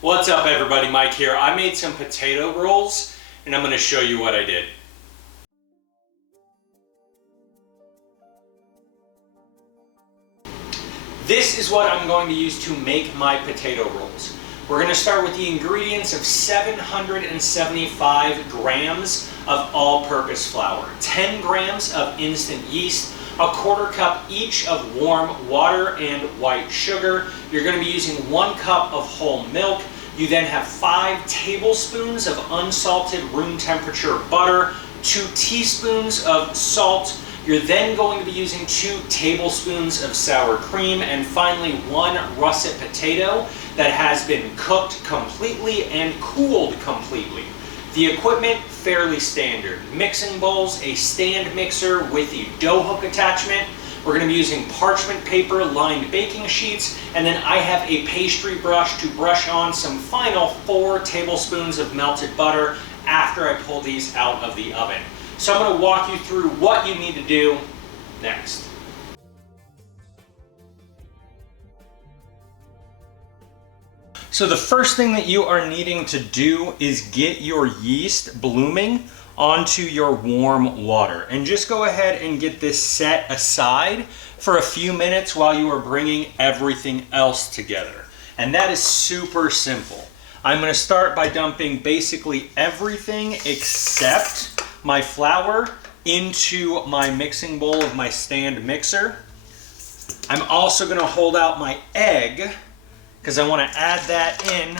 What's up everybody, Mike here. I made some potato rolls and I'm going to show you what I did. This is what I'm going to use to make my potato rolls. We're going to start with the ingredients of 775 grams of all-purpose flour, 10 grams of instant yeast, a quarter cup each of warm water and white sugar. You're going to be using 1 cup of whole milk. You then have 5 tablespoons of unsalted room temperature butter, 2 teaspoons of salt. You're then going to be using 2 tablespoons of sour cream, and finally 1 russet potato that has been cooked completely and cooled completely. The equipment, fairly standard. Mixing bowls, a stand mixer with the dough hook attachment. We're going to be using parchment paper lined baking sheets, and then I have a pastry brush to brush on some final 4 tablespoons of melted butter after I pull these out of the oven. So I'm going to walk you through what you need to do next. So the first thing that you are needing to do is get your yeast blooming onto your warm water. And just go ahead and get this set aside for a few minutes while you are bringing everything else together. And that is super simple. I'm going to start by dumping basically everything except my flour into my mixing bowl of my stand mixer. I'm also going to hold out my egg because I want to add that in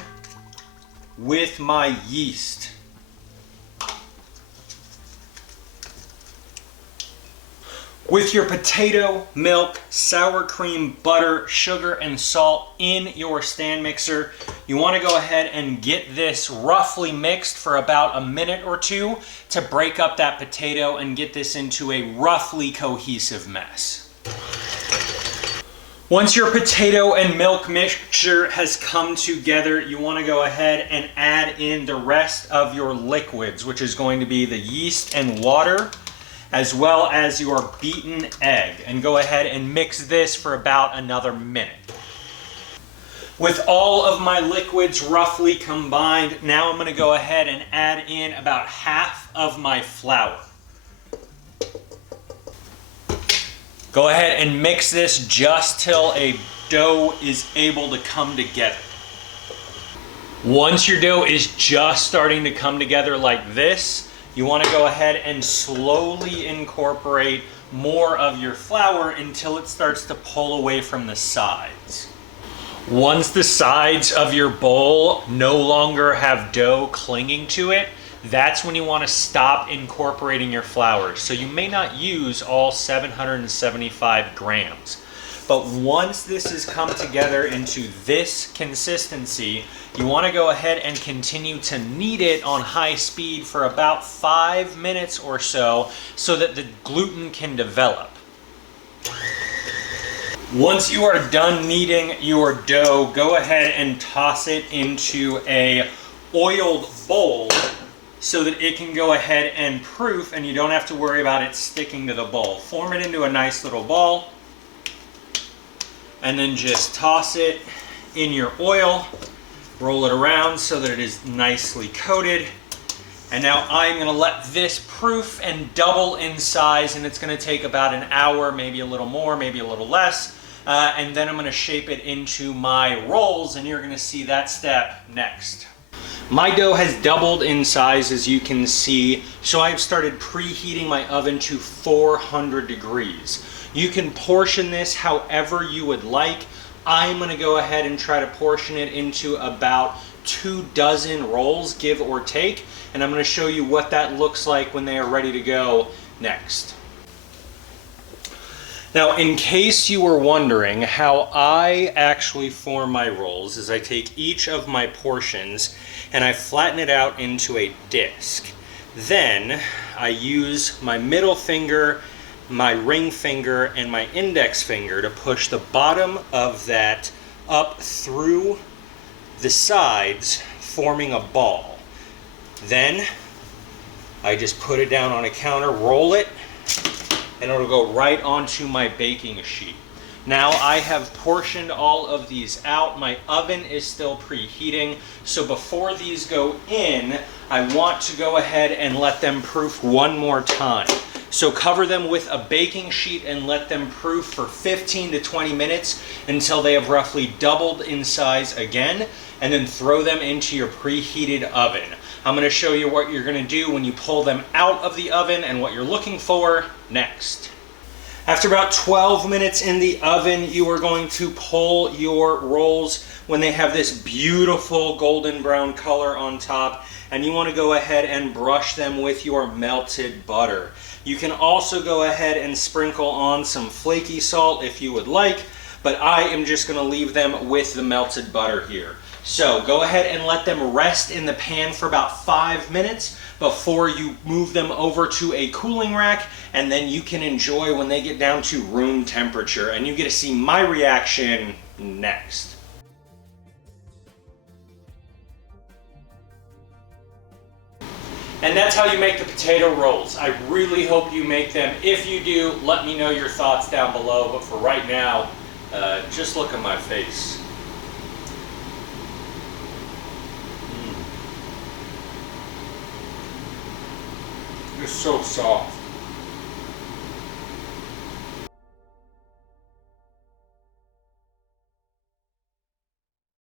with my yeast. With your potato, milk, sour cream, butter, sugar, and salt in your stand mixer, you want to go ahead and get this roughly mixed for about a minute or 2 to break up that potato and get this into a roughly cohesive mess. Once your potato and milk mixture has come together, you want to go ahead and add in the rest of your liquids, which is going to be the yeast and water, as well as your beaten egg, and go ahead and mix this for about another minute. With all of my liquids roughly combined, now I'm going to go ahead and add in about half of my flour. Go ahead and mix this just till a dough is able to come together. Once your dough is just starting to come together like this, you want to go ahead and slowly incorporate more of your flour until it starts to pull away from the sides. Once the sides of your bowl no longer have dough clinging to it, that's when you want to stop incorporating your flour. So you may not use all 775 grams. But once this has come together into this consistency, you want to go ahead and continue to knead it on high speed for about 5 minutes or so that the gluten can develop. Once you are done kneading your dough, go ahead and toss it into a oiled bowl so that it can go ahead and proof and you don't have to worry about it sticking to the bowl. Form it into a nice little ball and then just toss it in your oil. Roll it around so that it is nicely coated. And now I'm going to let this proof and double in size, and it's going to take about an hour, maybe a little more, maybe a little less. And then I'm going to shape it into my rolls, and you're going to see that step next. My dough has doubled in size, as you can see, so I've started preheating my oven to 400 degrees. You can portion this however you would like. I'm going to go ahead and try to portion it into about 24 rolls, give or take, and I'm going to show you what that looks like when they are ready to go next. Now, in case you were wondering how I actually form my rolls, is I take each of my portions and I flatten it out into a disc. Then I use my middle finger, my ring finger, and my index finger to push the bottom of that up through the sides, forming a ball. Then I just put it down on a counter, roll it, and it'll go right onto my baking sheet. Now I have portioned all of these out. My oven is still preheating, so before these go in, I want to go ahead and let them proof one more time. So cover them with a baking sheet and let them proof for 15 to 20 minutes until they have roughly doubled in size again, and then throw them into your preheated oven. I'm going to show you what you're going to do when you pull them out of the oven and what you're looking for next. After about 12 minutes in the oven, you are going to pull your rolls when they have this beautiful golden brown color on top, and you want to go ahead and brush them with your melted butter. You can also go ahead and sprinkle on some flaky salt if you would like, but I am just going to leave them with the melted butter here. So go ahead and let them rest in the pan for about 5 minutes before you move them over to a cooling rack, and then you can enjoy when they get down to room temperature, and you get to see my reaction next. And that's how you make the potato rolls. I really hope you make them. If you do, let me know your thoughts down below, but for right now, just look at my face. It's so soft.